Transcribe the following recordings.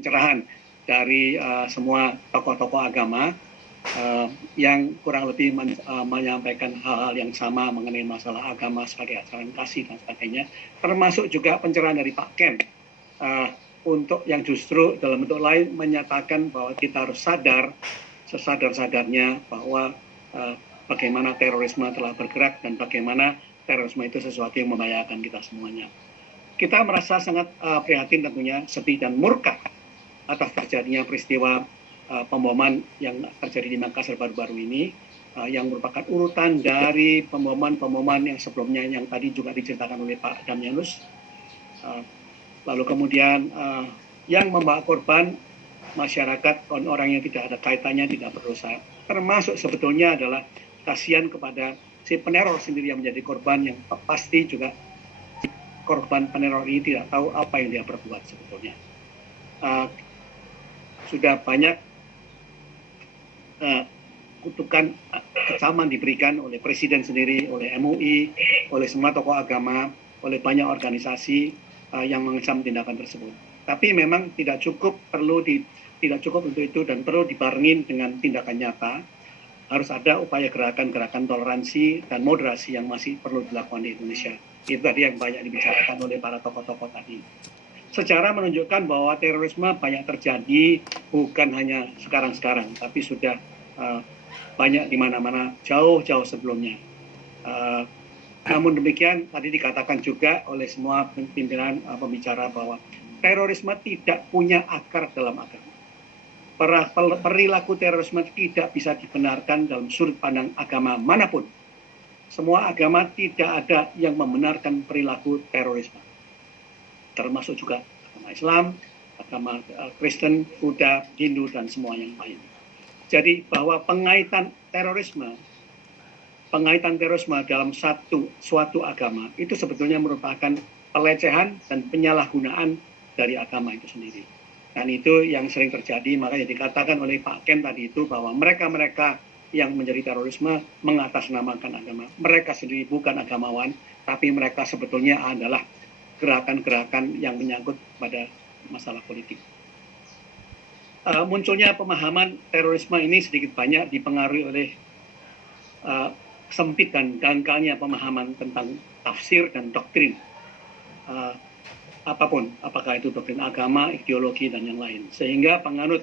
pencerahan dari semua tokoh-tokoh agama yang kurang lebih menyampaikan hal-hal yang sama mengenai masalah agama sebagai ajaran kasih dan sebagainya, termasuk juga pencerahan dari Pak Ken untuk yang justru dalam bentuk lain menyatakan bahwa kita harus sadar sesadar-sadarnya bahwa bagaimana terorisme telah bergerak dan bagaimana terorisme itu sesuatu yang membahayakan kita semuanya. Kita merasa sangat prihatin tentunya, sedih dan murka atas terjadinya peristiwa pemboman yang terjadi di Makassar baru-baru ini, yang merupakan urutan dari pemboman yang sebelumnya yang tadi juga diceritakan oleh Pak Damianus. Lalu kemudian yang membawa korban masyarakat, orang yang tidak ada kaitannya, tidak berdosa. Termasuk sebetulnya adalah kasihan kepada si peneror sendiri yang menjadi korban, yang pasti juga korban peneror ini tidak tahu apa yang dia perbuat sebetulnya. Sudah banyak kutukan kecaman diberikan oleh Presiden sendiri, oleh MUI, oleh semua tokoh agama, oleh banyak organisasi yang mengecam tindakan tersebut. Tapi memang tidak cukup untuk itu dan perlu dibarengin dengan tindakan nyata. Harus ada upaya gerakan-gerakan toleransi dan moderasi yang masih perlu dilakukan di Indonesia. Itu tadi yang banyak dibicarakan oleh para tokoh-tokoh tadi. Secara menunjukkan bahwa terorisme banyak terjadi bukan hanya sekarang-sekarang, tapi sudah banyak di mana-mana jauh-jauh sebelumnya. Namun demikian tadi dikatakan juga oleh semua pimpinan pembicara bahwa terorisme tidak punya akar dalam agama. Perilaku terorisme tidak bisa dibenarkan dalam sudut pandang agama manapun. Semua agama tidak ada yang membenarkan perilaku terorisme, termasuk juga agama Islam, agama Kristen, Buddha, Hindu, dan semua yang lain. Jadi bahwa pengaitan terorisme dalam suatu agama itu sebetulnya merupakan pelecehan dan penyalahgunaan dari agama itu sendiri. Dan itu yang sering terjadi, makanya dikatakan oleh Pak Ken tadi itu bahwa mereka-mereka yang menjadi terorisme mengatasnamakan agama. Mereka sendiri bukan agamawan, tapi mereka sebetulnya adalah gerakan-gerakan yang menyangkut pada masalah politik. Munculnya pemahaman terorisme ini sedikit banyak dipengaruhi oleh sempit dan dangkalnya pemahaman tentang tafsir dan doktrin. Apapun, apakah itu doktrin agama, ideologi, dan yang lain. Sehingga penganut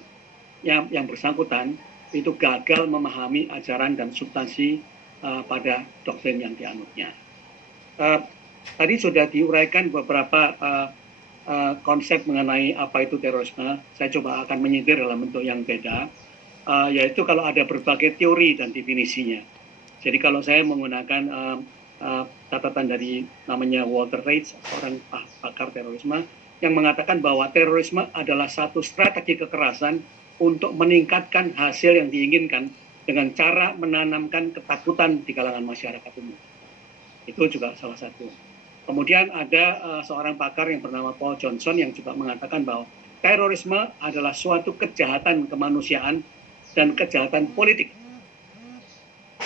yang bersangkutan itu gagal memahami ajaran dan substansi pada doktrin yang dianutnya. Tadi sudah diuraikan beberapa konsep mengenai apa itu terorisme. Saya coba akan menyindir dalam bentuk yang beda, yaitu kalau ada berbagai teori dan definisinya. Jadi kalau saya menggunakan catatan dari namanya Walter Reitz, seorang pakar terorisme, yang mengatakan bahwa terorisme adalah satu strategi kekerasan untuk meningkatkan hasil yang diinginkan dengan cara menanamkan ketakutan di kalangan masyarakat umum. Itu juga salah satu. Kemudian ada seorang pakar yang bernama Paul Johnson yang juga mengatakan bahwa terorisme adalah suatu kejahatan kemanusiaan dan kejahatan politik.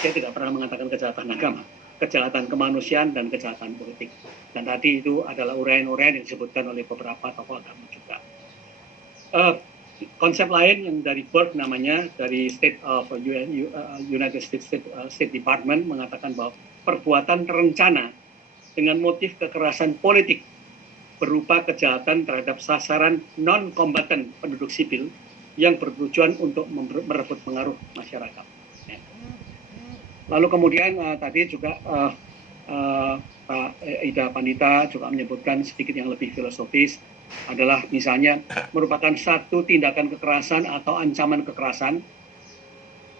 Dia tidak pernah mengatakan kejahatan agama, kejahatan kemanusiaan dan kejahatan politik. Dan tadi itu adalah uraian-uraian yang disebutkan oleh beberapa tokoh agama juga. Konsep lain yang dari Burke namanya, dari United States State Department, mengatakan bahwa perbuatan terencana dengan motif kekerasan politik berupa kejahatan terhadap sasaran non-kombatan penduduk sipil yang bertujuan untuk merebut pengaruh masyarakat. Lalu kemudian tadi juga Pak Ida Pandita juga menyebutkan sedikit yang lebih filosofis, adalah misalnya merupakan satu tindakan kekerasan atau ancaman kekerasan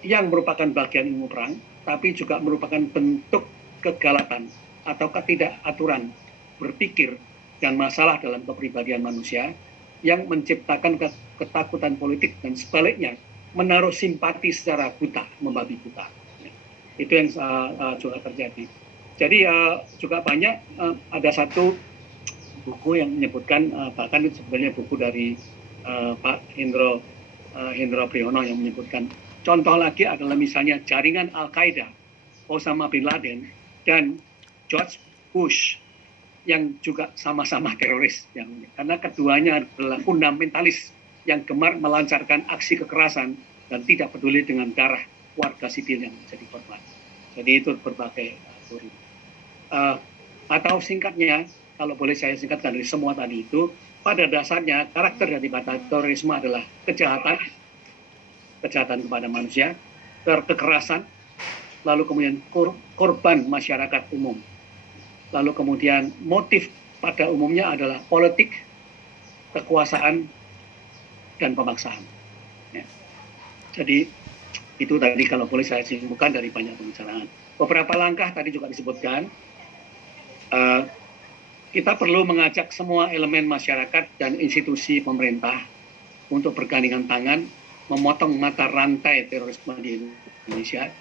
yang merupakan bagian ilmu perang, tapi juga merupakan bentuk kegalakan atau ketidakaturan berpikir dan masalah dalam kepribadian manusia yang menciptakan ketakutan politik dan sebaliknya menaruh simpati secara buta, membabi buta. Itu yang juga terjadi. Jadi juga banyak ada satu buku yang menyebutkan, bahkan itu sebenarnya buku dari Pak Hendro Priyono yang menyebutkan, contoh lagi adalah misalnya jaringan Al-Qaeda, Osama Bin Laden, dan George Bush yang juga sama-sama teroris, karena keduanya adalah fundamentalis yang gemar melancarkan aksi kekerasan dan tidak peduli dengan darah warga sipil yang menjadi korban. Jadi itu berbagai teori. Atau singkatnya, kalau boleh saya singkatkan dari semua tadi itu, pada dasarnya karakter daripada terorisme adalah kejahatan kepada manusia, kekerasan, lalu kemudian korban masyarakat umum. Lalu kemudian motif pada umumnya adalah politik, kekuasaan, dan pemaksaan. Ya. Jadi itu tadi kalau boleh saya simpulkan dari banyak pembicaraan. Beberapa langkah tadi juga disebutkan. Kita perlu mengajak semua elemen masyarakat dan institusi pemerintah untuk bergandengan tangan memotong mata rantai terorisme di Indonesia